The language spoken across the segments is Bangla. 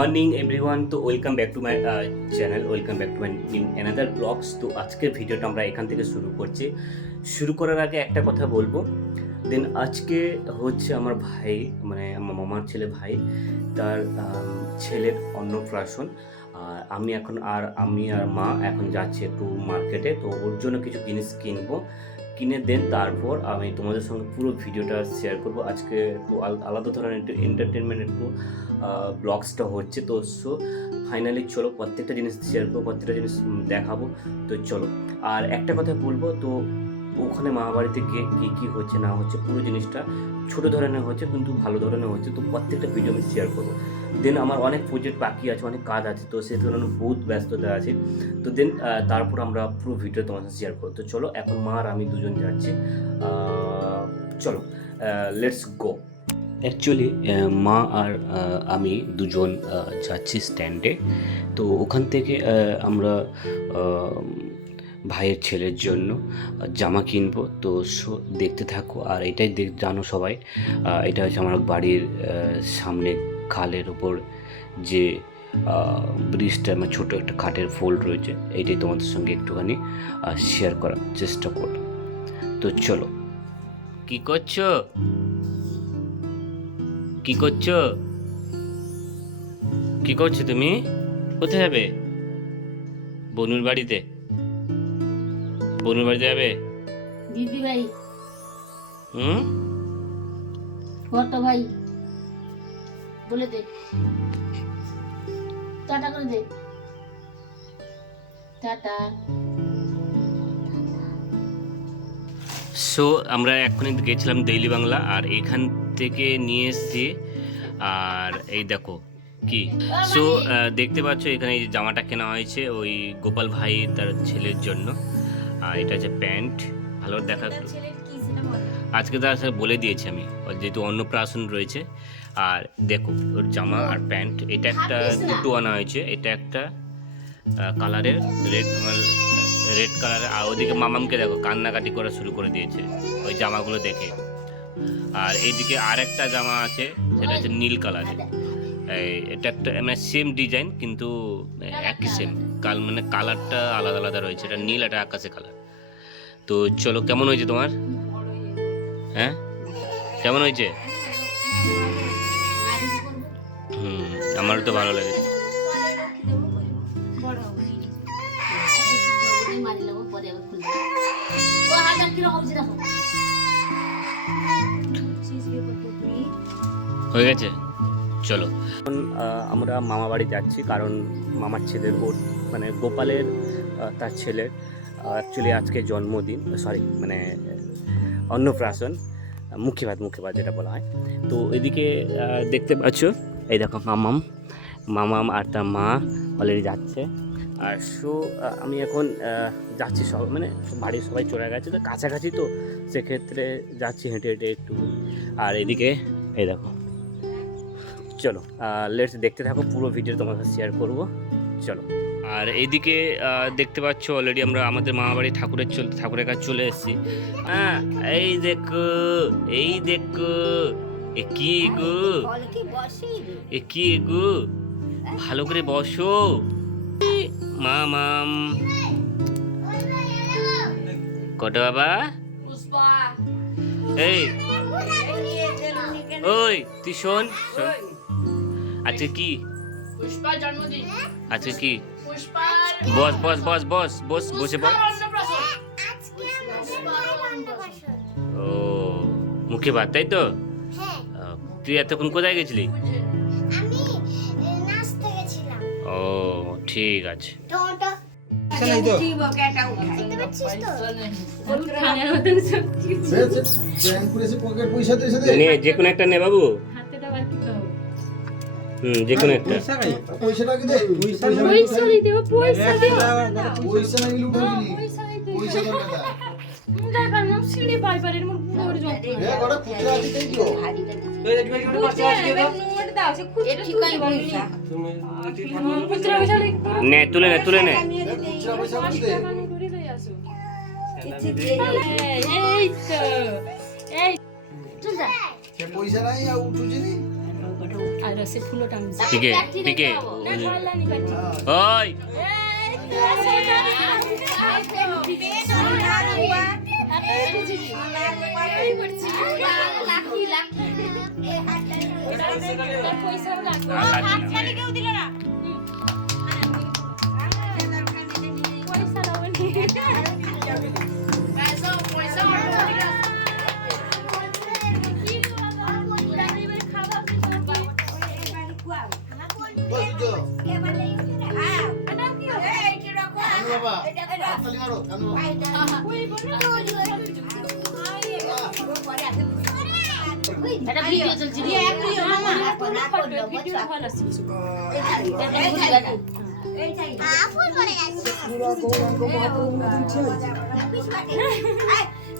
মর্নিং এভরিওয়ান তো welcome back to my channel welcome back to my another blogs তো আজকের ভিডিওটা আমরা এখান থেকে শুরু করছি। শুরু করার আগে একটা কথা বলব। দেন আজকে হচ্ছে আমার ভাই মানে আমার মামার ছেলে ভাই, তার ছেলের অন্নপ্রাশন। আর আমি এখন, আর আমি আর মা এখন যাচ্ছি একটু মার্কেটে তো ওর জন্য কিছু জিনিস কিনবো। কিনে দেন তারপর আমি তোমাদের সঙ্গে পুরো ভিডিওটা শেয়ার করব। আজকে একটু আল- আলাদা ধরনের একটু এন্টারটেনমেন্ট একটু ব্লগসটা হচ্ছে, তো সো ফাইনালি চলো প্রত্যেকটা জিনিস শেয়ার করব, প্রত্যেকটা জিনিস দেখাবো। তো চলো, আর একটা কথা বলব, তো ওখানে মা বাড়িতে গিয়ে কী কী হচ্ছে, না হচ্ছে, পুরো জিনিসটা ছোটো ধরনের হচ্ছে, কিন্তু ভালো ধরনের হচ্ছে, তো প্রত্যেকটা ভিডিও আমি শেয়ার করব। দেন আমার অনেক প্রজেক্ট বাকি আছে, অনেক কাজ আছে, তো সেই ধরনের বহুত ব্যস্ততা আছে। তো দেন তারপর আমরা পুরো ভিডিও তোমার সাথে শেয়ার করব। তো চলো, এখন মা আর আমি দুজন যাচ্ছি। চলো লেটস গো অ্যাকচুয়ালি মা আর আমি দুজন যাচ্ছি স্ট্যান্ডে তো ওখান থেকে আমরা ভাইয়ের ছেলের জন্য জামা কিনবো। তো দেখতে থাকো। আর এটাই দেখ, জানো সবাই এটা হচ্ছে আমার বাড়ির সামনে খালের ওপর যে ব্রিজটা, আমার ছোটো একটা খাটের ফোল্ড রয়েছে, এটাই তোমাদের সঙ্গে একটুখানি শেয়ার করার চেষ্টা করলাম তো চলো। কি করছ? কি করছ? কি করছ তুমি? কোথায় যাবে? বনুর বাড়িতে। বনুর বাড়িতে যাবে? দিদি ভাই হুম? বড় ভাই বলে দে। টাটা করে দে। টাটা। সো আমরা এখনই গেছিলাম ডেইলি বাংলা আর এখান থেকে নিয়ে এসেছি। আর এই দেখো কি? সো দেখতে পাচ্ছ এখানে এই জামাটা কেনা হয়েছে ওই গোপাল ভাই তার ছেলের জন্য। আর এটা হচ্ছে প্যান্ট। ভালো দেখা আজকে তো আসলে বলে দিয়েছি আমি যেহেতু অন্নপ্রাশন রয়েছে। আর দেখো ওর জামা আর প্যান্ট এটা একটা দুটো আনা হয়েছে। এটা একটা কালারের রেড রেড কালারের। আর ওদিকে মামামকে দেখো কান্নাকাটি করা শুরু করে দিয়েছে ওই জামাগুলো দেখে। আর এইদিকে আরেকটা জামা আছে সেটা হচ্ছে নীল কালারের। এটা একটা মানে সেম ডিজাইন কিন্তু একই সেম কাল মানে কালারটা আলাদা আলাদা রয়েছে এটা নীল এটা আকাশে কালার। তো চলো কেমন হয়েছে তোমার? হ্যাঁ? কেমন হয়েছে? হুম আমারও তো ভালো লাগে হয়ে গেছে? চলো। এখন আমরা মামা বাড়ি যাচ্ছি কারণ মামার ছেলের ওর মানে গোপালের তার ছেলের অ্যাকচুয়ালি আজকে জন্মদিন সরি মানে অন্নপ্রাশন আহ, মুখী ভাত ভাত যেটা বলা হয়। তো এদিকে দেখতে পাচ্ছ এই দেখো মামাম মামাম আর তার মা অলরেডি যাচ্ছে। আর সো আমি এখন যাচ্ছি সব মানে বাড়ির সবাই চলে গেছে তো কাছাকাছি তো সেক্ষেত্রে যাচ্ছি হেঁটে হেঁটে একটু। আর এদিকে এই দেখো চলো লেটস দেখতে থাকো পুরো ভিডিও তোমার সাথে শেয়ার করব চলো আর এইদিকে দেখতে পাচ্ছ অলরেডি আমরা আমাদের মামা বাড়ি ঠাকুরের চল ঠাকুরের কাছে চলে এসেছি হ্যাঁ এই দেখো এই দেখো এ কি গো এ কি গো ভালো করে বসো মামাম কটা বাবা এই ওই তুই শোন শোন আজকে কি? পুষ্পার জন্মদিন। আজকে কি? বস বস বস বস বস বসে বস। ও মুখে ভাত তাই তো? তুই এতক্ষণ কোথায় গেছিলি? ও ঠিক আছে। যে কোনো একটা নে বাবু। হুম যে কোনো একটা পয়সাটা কি দে পয়সা পয়সা দিতে পয়সা দিতে পয়সা না গেলে উঠে পয়সা দরকার না দেখার নাম সিঁড়ি পাইপারের মোর পুরো যন্ত্রণা এ বড় খুচরা আছে তাই দিও বুঝছে এবার নোট দাও সে খুচরো ঠিকাই পয়সা। খুচরা পয়সা লিখ নে তুলে নে তুলে নে খুচরা পয়সা এই তো এই যা। সে নাই আর উঠুছি নি আর সে ফুলটা আমি পিকে পিকে ওই পয়সা লাগবে না। পয়সা লাগবে ও সূর্য কানু বাবা হাততালি মারো কানু এটা ভিডিও চলছে ভিডিও ভালো আছে মজা বধু ডাকলে আসো তুই সব মজা বধু কিছু কে আলা হুম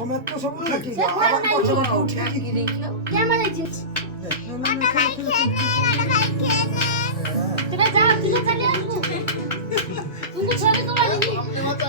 সময় তো সব ঘর নাই পয়সা বাবা উঠে কে মানে জিনিস তোরা যাও তুই চলে আসব তুমি ছবি তোলা নি আপনি মতো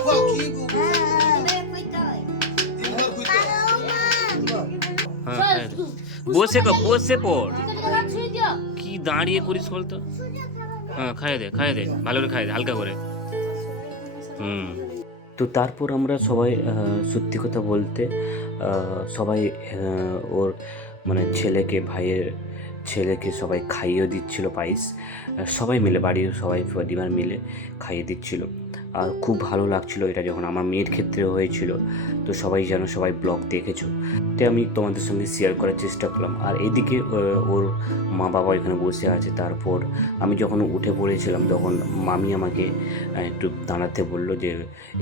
খাও কি হ্যাঁ, বসে কর, বসে পড়। কি দাঁড়িয়ে করিস বলতো? হ্যাঁ খাইয়ে দে খাইয়ে দে, ভালো করে খাইয়ে দে, হালকা করে। হুম। তো তারপর আমরা সবাই সত্যি কথা বলতে সবাই ওর মানে ছেলেকে, ভাইয়ের ছেলেকে সবাই খাইয়েও দিচ্ছিল পায়েস সবাই মিলে, বাড়ির সবাই পরিবার মিলে খাইয়ে দিচ্ছিল। আর খুব ভালো লাগছিল এটা যখন আমার মেয়ের ক্ষেত্রে হয়েছিল। তো সবাই যেন সবাই ব্লগ দেখেছ। তো আমি তোমাদের সঙ্গে শেয়ার করার চেষ্টা করলাম। আর এদিকে ওর মা বাবা এখানে বসে আছে। তারপর আমি যখন উঠে পড়েছিলাম, তখন মামি আমাকে একটু দাঁড়াতে বলল যে,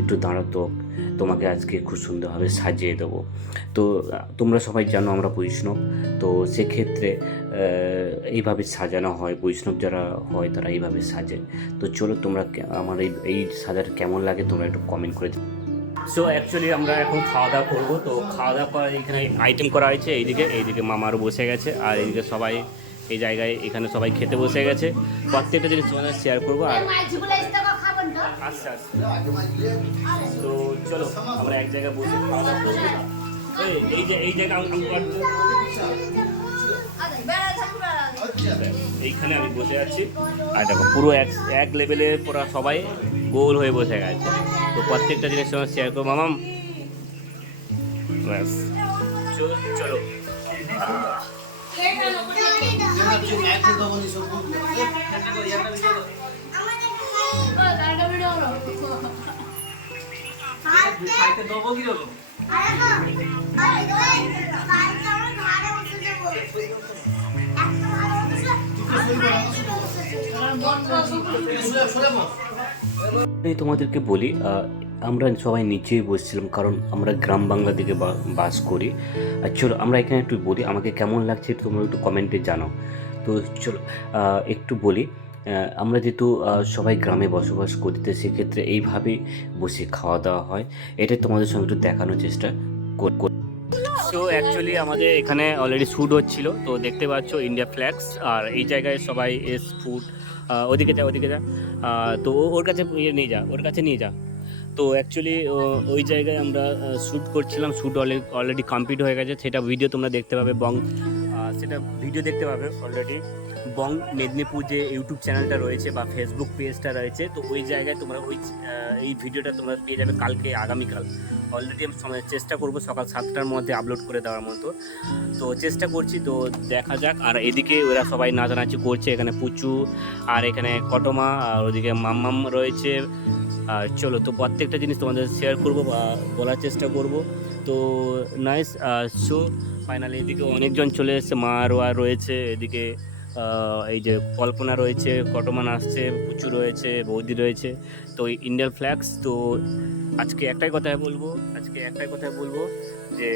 একটু দাঁড়াতো তোমাকে আজকে খুব সুন্দরভাবে সাজিয়ে দেবো। তো তোমরা সবাই জানো আমরা বৈষ্ণব তো সেক্ষেত্রে এইভাবে সাজানো হয়, বৈষ্ণব যারা হয় তারা এইভাবে সাজে। তো চলো তোমরা আমার এই এই সাজাটা কেমন লাগে তোমরা একটু কমেন্ট করে দিও। সো অ্যাকচুয়ালি আমরা এখন খাওয়া দাওয়া করব। তো খাওয়া দাওয়া করার এখানে আইটেম করা হয়েছে, এইদিকে এইদিকে মামারও বসে গেছে। আর এইদিকে সবাই, এই জায়গায় এখানে সবাই খেতে বসে গেছে। প্রত্যেকটা জিনিস তোমাদের শেয়ার করব। আর আচ্ছা আচ্ছা। তো চলো, আমরা এক জায়গায় বসে খাওয়া দাওয়া করব। এই যে, এই জায়গা এইখানে আমি বসে আছি। আর দেখো পুরো এক এক লেভেলে পুরো সবাই গোল হয়ে বসে গেছে। তো প্রত্যেকটা জিনিস তোমার শেয়ার করব মামাম। ব্যাস। চলো তোমাদেরকে বলি আমরা সবাই নিচেই বসছিলাম কারণ আমরা গ্রাম বাংলা দিকে বাস করি। আর চলো, আমরা এখানে একটু বলি, আমাকে কেমন লাগছে তোমরা একটু কমেন্টে জানাও। তো চলো একটু বলি আমরা যেহেতু সবাই গ্রামে বসবাস করি, তো সেক্ষেত্রে এইভাবেই বসে খাওয়া দাওয়া হয়। এটাই তোমাদের সঙ্গে একটু দেখানোর চেষ্টা কর তো অ্যাকচুয়ালি আমাদের এখানে অলরেডি শ্যুট হচ্ছিল। তো দেখতে পাচ্ছ ইন্ডিয়া ফ্ল্যাগস আর এই জায়গায় সবাই এস ফুড ওদিকে যা ওদিকে যা। তো ওর কাছে ইয়ে নিয়ে যা, ওর কাছে নিয়ে যা। তো অ্যাকচুয়ালি ওই জায়গায় আমরা শ্যুট করছিলাম শ্যুট অলরেডি কমপ্লিট হয়ে গেছে। সেটা ভিডিও তোমরা দেখতে পাবে বং সেটা ভিডিও দেখতে পাবে অলরেডি বং মেদিনীপুর যে ইউটিউব চ্যানেলটা রয়েছে বা ফেসবুক পেজটা রয়েছে, তো ওই জায়গায় তোমরা ওই এই ভিডিওটা তোমরা পেয়ে যাবে কালকে, আগামীকাল। অলরেডি আমি চেষ্টা করব সকাল সাতটার মধ্যে আপলোড করে দেওয়ার মতো। তো চেষ্টা করছি, তো দেখা যাক। আর এদিকে ওরা সবাই নাচানাচি করছে, এখানে পুচু আর এখানে কটমা, আর ওদিকে মাম্মাম রয়েছে। আর চলো, তো প্রত্যেকটা জিনিস তোমাদের শেয়ার করব বা বলার চেষ্টা করব। তো নাইস শো ফাইনালি এদিকে অনেকজন চলে এসেছে, মা রোয়া রয়েছে, এদিকে এই যে কল্পনা রয়েছে, কটমান আসছে, পুচু রয়েছে, বৌদি রয়েছে, তো ইন্ডিয়ান ফ্ল্যাগস তো আজকে একটাই কথা বলব, আজকে একটাই কথা বলব যে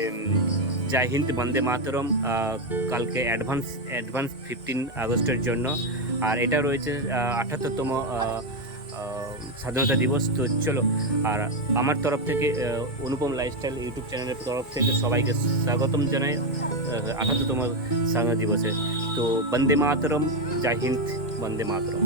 জয় হিন্দ, বন্দে মাতরম কালকে অ্যাডভান্স অ্যাডভান্স ফিফটিন আগস্টের জন্য, আর এটা রয়েছে আঠাত্তরতম স্বাধীনতা দিবস, তো চলো, আর আমার তরফ থেকে অনুপম লাইফস্টাইল ইউটিউব চ্যানেলের তরফ থেকে সবাইকে স্বাগতম জানাই আঠাত্তরতম স্বাধীনতা দিবসে। তো বন্দে মাতরম জয় হিন্দ বন্দে মাতরম